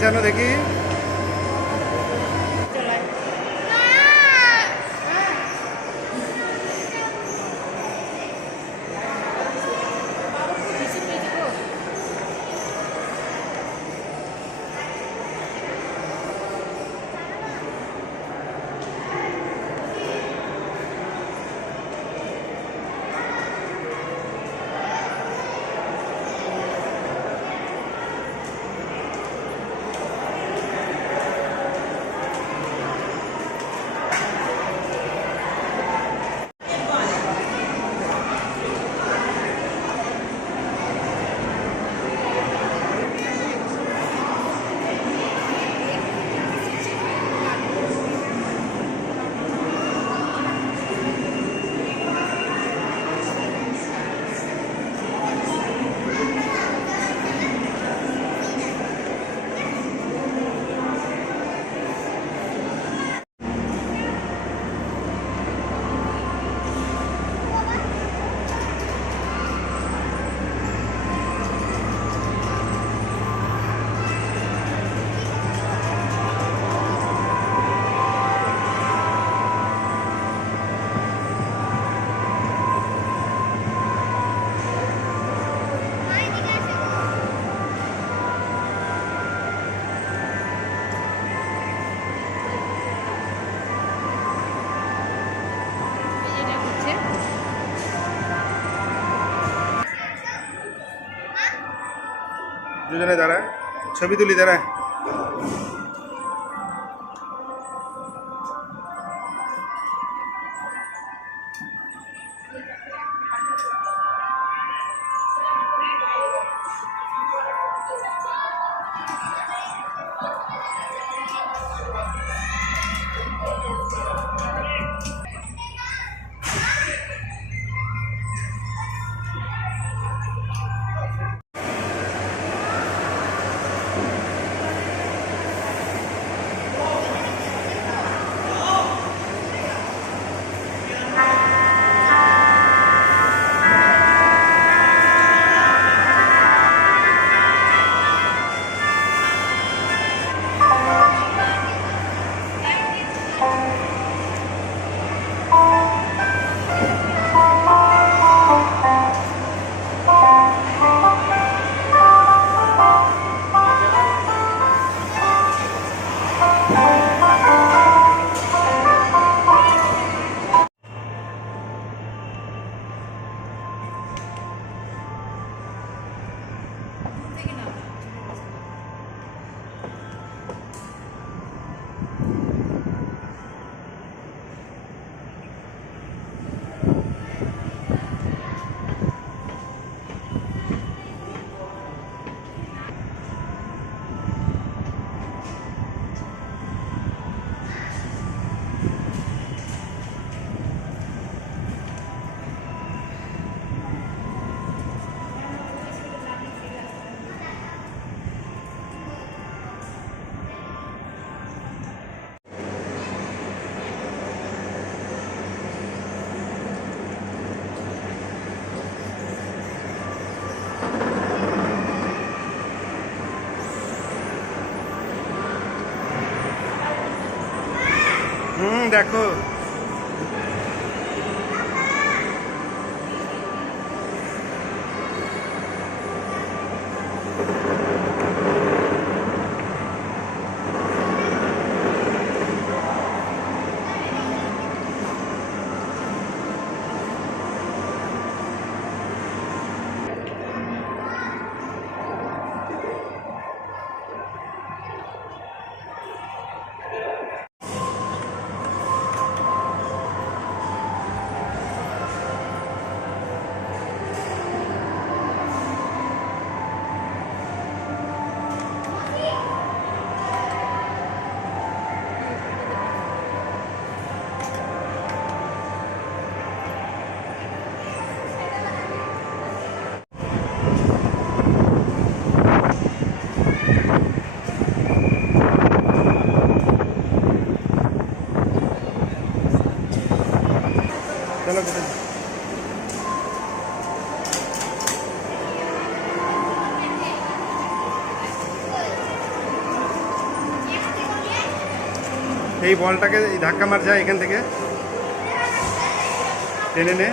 ईशान देखी দুজনে দাঁড়ায়। ছবি তুলি দাঁড়ায়। হুম দেখো। এই বলটাকে ধাক্কা মারছে যায় এখান থেকে। টেনে নে।